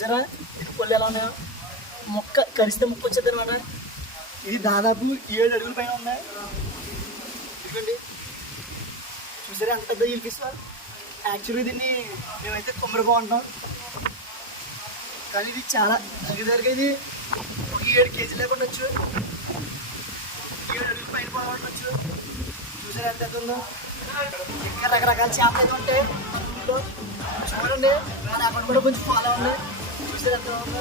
చూసారా ఇది పొల్లు ఎలా ఉన్నాయో, మొక్క కరిస్తే ముక్క వచ్చేది అనమాట. ఇది దాదాపు 7 అడుగుల పైన ఉన్నాయి. ఇదిగోండి చూసారా ఎంత పెద్ద ఇల్పిస్తా. యాక్చువల్గా దీన్ని మేమైతే కొమ్మరిపో అంటాం, కానీ ఇది చాలా దగ్గర ఇది ఒక 7 కేజీలు లేకుండా వచ్చు, 7 అడుగుల పైన కూడా ఉండొచ్చు. చూసారా ఎంత పెద్ద ఉందో. ఇంకా రకరకాల చేపలు అయితే ఉంటాయి చూడండి. మన అకౌంట్ కూడా కొంచెం ఫాలో ఉంది. చూసారా ఎంత ఉందో.